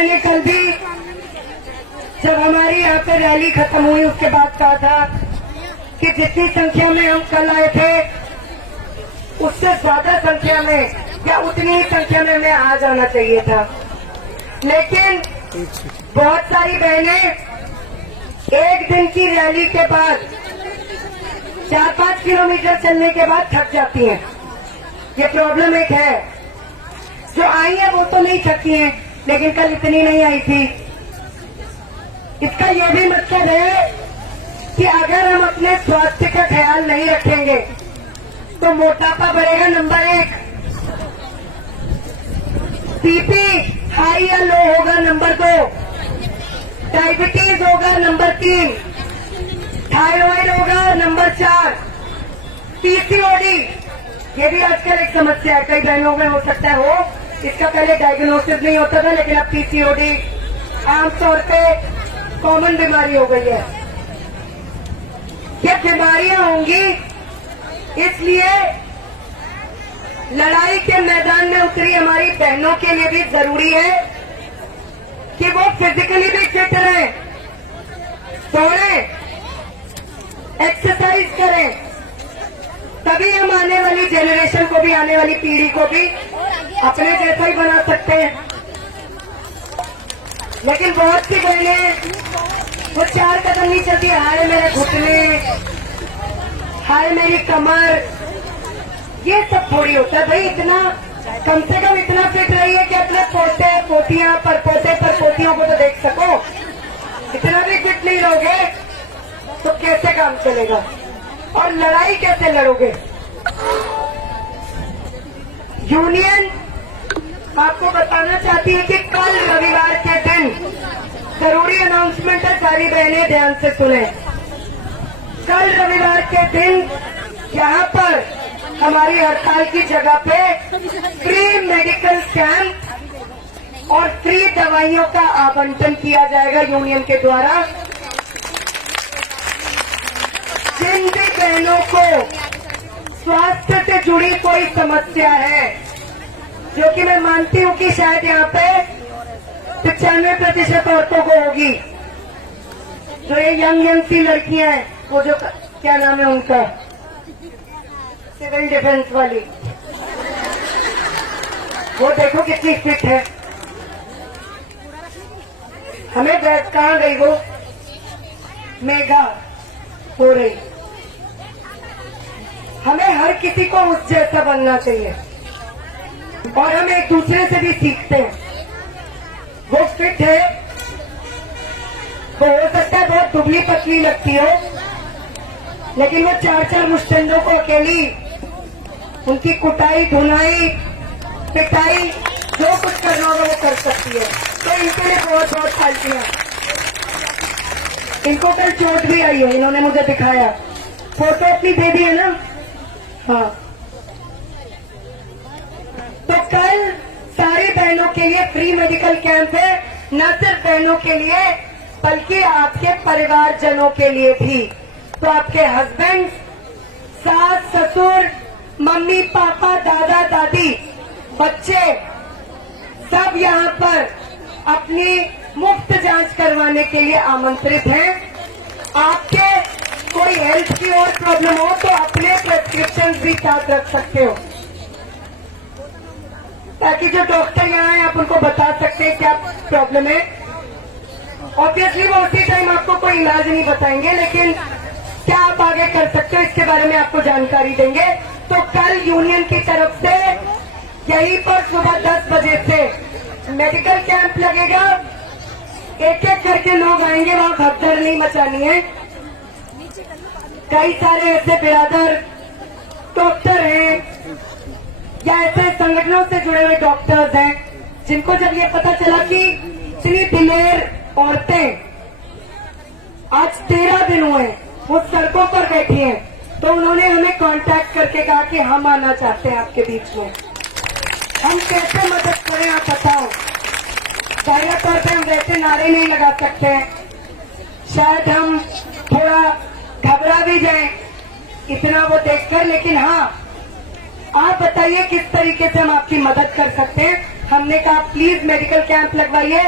मैंने कल भी जब हमारी यहाँ पे रैली खत्म हुई उसके बाद कहा था कि जितनी संख्या में हम कल आए थे उससे ज्यादा संख्या में या उतनी ही संख्या में हमें आ जाना चाहिए था, लेकिन बहुत सारी बहनें एक दिन की रैली के बाद 4-5 किलोमीटर चलने के बाद थक जाती हैं। ये प्रॉब्लम एक है। जो आई है वो तो नहीं थकी हैं, लेकिन कल इतनी नहीं आई थी। इसका यह भी मतलब है कि अगर हम अपने स्वास्थ्य का ख्याल नहीं रखेंगे तो मोटापा बढ़ेगा नंबर 1, बीपी हाई या लो होगा नंबर 2, डायबिटीज होगा नंबर 3, थायराइड होगा नंबर 4, पीसीओडी ये भी आजकल एक समस्या है। कई बहनों में हो सकता है हो, इसका पहले डायग्नोसिस नहीं होता था, लेकिन अब पीसीओडी आमतौर पे कॉमन बीमारी हो गई है। ये बीमारियां होंगी, इसलिए लड़ाई के मैदान में उतरी हमारी बहनों के लिए भी जरूरी है कि वो फिजिकली भी फिट रहें, दौड़ें, एक्सरसाइज करें, तभी हम आने वाली जनरेशन को भी, आने वाली पीढ़ी को भी अपने जैसा ही बना सकते हैं। लेकिन बहुत सी बहनें वो 4 कदम नहीं चलती, हाय मेरे घुटने, हाय मेरी कमर, ये सब थोड़ी होता है भाई। इतना कम से कम इतना फिट रहिए कि अपने पोते पोतियां परपोते परपोतियों को तो देख सको। इतना भी फिट नहीं रहोगे तो कैसे काम चलेगा और लड़ाई कैसे लड़ोगे। यूनियन आपको बताना चाहती है कि कल रविवार के दिन जरूरी अनाउंसमेंट है, सारी बहनें ध्यान से सुने। कल रविवार के दिन यहाँ पर हमारी हड़ताल की जगह पे फ्री मेडिकल कैंप और फ्री दवाइयों का आवंटन किया जाएगा यूनियन के द्वारा। जिन भी बहनों को स्वास्थ्य से जुड़ी कोई समस्या है, जो कि मैं मानती हूँ कि शायद यहाँ पे 95% औरतों को होगी, जो ये यंग सी लड़कियां हैं, वो जो क्या नाम है उनका, सिविल डिफेंस वाली, वो देखो कितनी फिट है। हमें ड्रेस कहाँ गई वो मेघा हो रही। हमें हर किसी को उस जैसा बनना चाहिए और हम एक दूसरे से भी सीखते हैं। वो फिट है, वो हो सकता है बहुत दुबली पतली लगती हो, लेकिन वो 4-4 मुश्तंदों को अकेली उनकी कुटाई, धुनाई, पिटाई, जो कुछ करना होगा वो कर सकती है। तो इनके लिए बहुत बहुत फालतियां। इनको कल चोट भी आई है, इन्होंने मुझे दिखाया, फोटो अपनी दे दी है ना। हाँ, तो कल सारी बहनों के लिए फ्री मेडिकल कैंप है, न सिर्फ बहनों के लिए बल्कि आपके परिवारजनों के लिए भी। तो आपके हस्बैंड, सास ससुर, मम्मी पापा, दादा दादी, बच्चे सब यहाँ पर अपनी मुफ्त जांच करवाने के लिए आमंत्रित हैं। आपके कोई हेल्थ की और प्रॉब्लम हो तो अपने प्रेस्क्रिप्शन भी साथ रख सकते हो, ताकि जो डॉक्टर यहाँ है आप उनको बता सकते हैं क्या प्रॉब्लम है। ऑब्वियसली वो उसी टाइम आपको कोई इलाज नहीं बताएंगे, लेकिन क्या आप आगे कर सकते हो इसके बारे में आपको जानकारी देंगे। तो कल यूनियन की तरफ से यहीं पर सुबह 10 बजे से मेडिकल कैंप लगेगा। एक एक करके लोग आएंगे, वहाँ भगदड़ नहीं मचानी है। कई सारे ऐसे बिरादर डॉक्टर हैं या ऐसे संगठनों से जुड़े हुए डॉक्टर्स हैं जिनको जब ये पता चला कि इतनी दिलेर औरतें आज 13 दिन हुए वो सड़कों पर बैठी हैं, तो उन्होंने हमें कांटेक्ट करके कहा कि हम आना चाहते हैं आपके बीच में, हम कैसे मदद करें आप बताओ। जाहिर तौर पर हम वैसे नारे नहीं लगा सकते हैं, शायद हम थोड़ा घबरा भी जाएं इतना वो देखकर, लेकिन हाँ आप बताइए किस तरीके से हम आपकी मदद कर सकते हैं। हमने कहा प्लीज मेडिकल कैंप लगवाइए,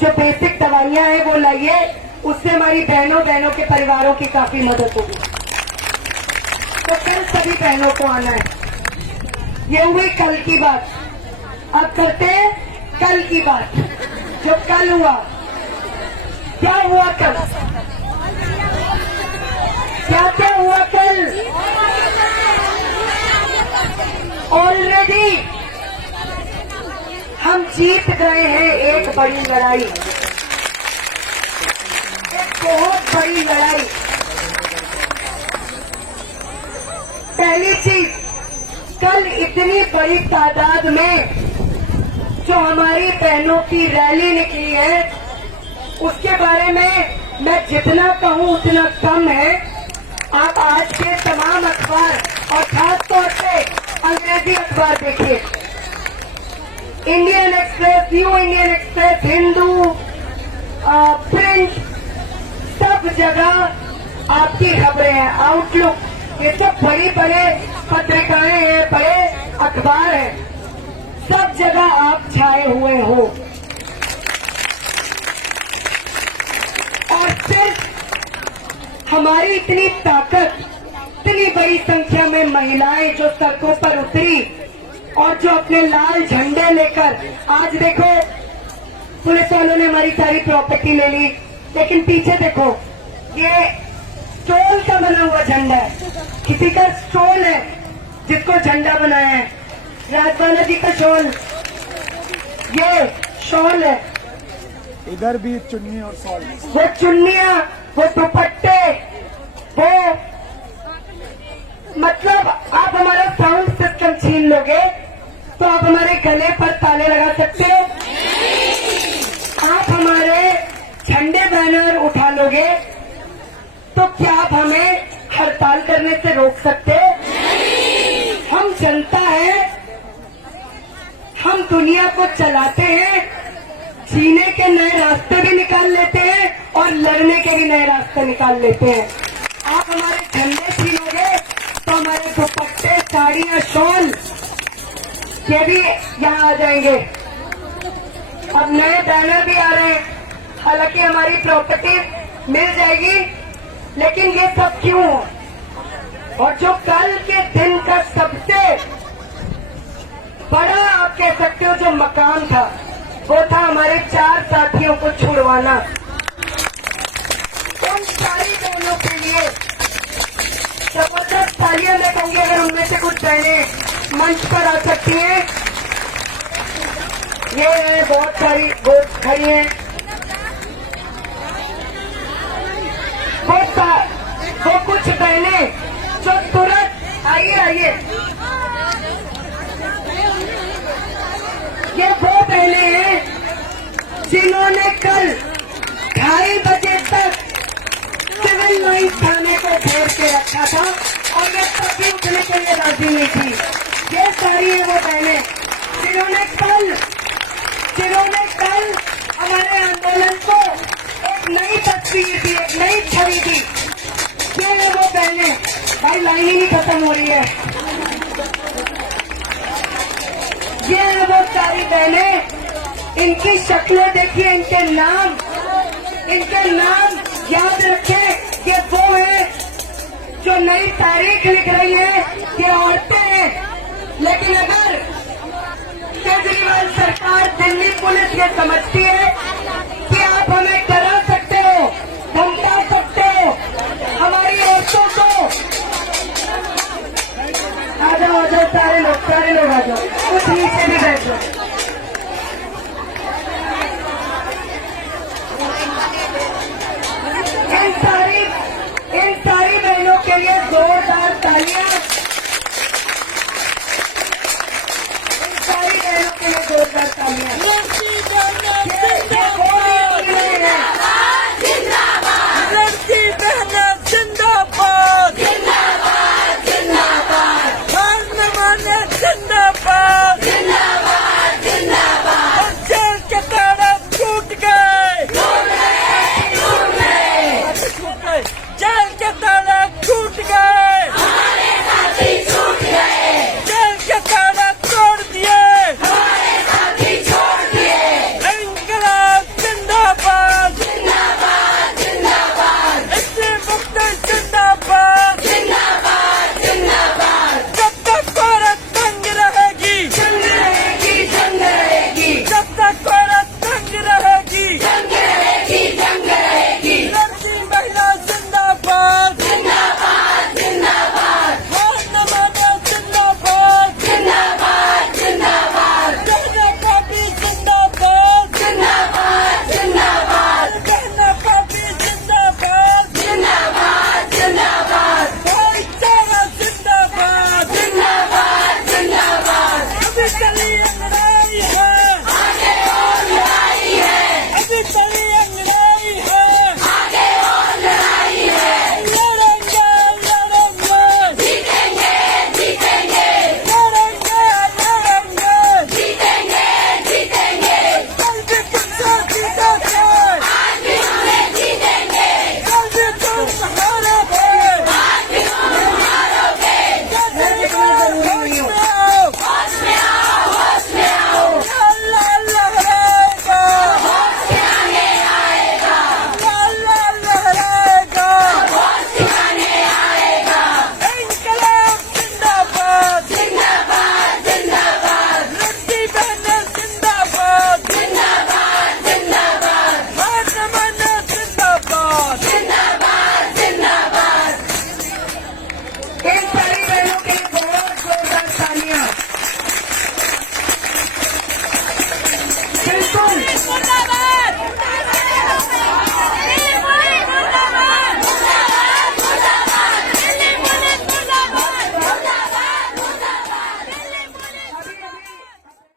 जो बेसिक दवाइयां हैं वो लाइए, उससे हमारी बहनों के परिवारों की काफी मदद होगी। तो फिर सभी बहनों को आना है। ये हुई कल की बात। अब करते हैं कल की बात। जो कल हुआ, क्या हुआ कल? क्या हुआ कल? ऑलरेडी हम जीत गए हैं एक बड़ी लड़ाई, एक बहुत बड़ी लड़ाई। पहली चीज, कल इतनी बड़ी तादाद में जो हमारी बहनों की रैली निकली है, उसके बारे में मैं जितना कहूं उतना कम है। आप आज के तमाम अखबार और खास तौर से अंग्रेजी अखबार देखिए, Indian express, new Indian express, Hindu, print, सब जगह आपकी खबरें हैं। आउटलुक, ये सब बड़ी बड़े पत्रिकाएं हैं, बड़े अखबार हैं, सब जगह आप छाए हुए हो। और सिर्फ हमारी इतनी ताकत, इतनी बड़ी संख्या में महिलाएं जो सड़कों पर उतरी और जो अपने लाल झंडे लेकर, आज देखो पुलिस वालों ने हमारी सारी प्रॉपर्टी ले ली, लेकिन पीछे देखो, ये स्टोन का बना हुआ झंडा है, किसी का स्टोन है जिसको झंडा बनाया है, राजवाला जी का शॉल, ये शॉल है, इधर भी चुन्नी और शॉल, वो चुन्नियां, वो दुपट्टे, वो मतलब आप हमारा साउंड सिस्टम छीन लोगे तो आप हमारे गले पर ताले लगा सकते हो? आप हमारे झंडे बैनर उठा लोगे तो क्या आप हमें हड़ताल करने से रोक सकते हो? हम जनता है, हम दुनिया को चलाते हैं, जीने के नए रास्ते भी निकाल लेते हैं और लड़ने के भी नए रास्ते निकाल लेते हैं। आप हमारे झंडे छीनोगे तो हमारे दुपट्टे, साड़ियां, शॉल, ये भी यहाँ आ जाएंगे। अब नए बैनर भी आ रहे हैं, हालांकि हमारी प्रॉपर्टी मिल जाएगी, लेकिन ये सब क्यों? और जो कल के दिन का सबसे बड़ा आप कह सकते हो जो मकाम था, वो था हमारे 4 साथियों को छुड़वाना। उन सारी बहनों के लिए जबरदस्त तालियां मैं कहूंगी अगर उनमें से कुछ बहनें मंच पर आ सकती हैं। ये है, बहुत सारी बहुत खड़ी हैं, वो कुछ बहनें जो तुरंत आइए, ये वो बहनें हैं जिन्होंने कल 2:30 बजे तक सिविल लाइन थाने को घेर के रखा था और ये तभी उठने के लिए राजी नहीं थी। ये सारी है वो बहनें जिन्होंने कल हमारे आंदोलन को एक नई तस्वीर दी, एक नई छवि दी। ये है वो बहनें, भाई लाइन ही नहीं खत्म हो रही है। ये है वो सारी बहनें, इनकी शक्लें देखिए, इनके नाम याद रखें। ये वो है जो नई तारीख लिख रही है, ये औरतें हैं। लेकिन अगर केजरीवाल सरकार, दिल्ली पुलिस ये समझती है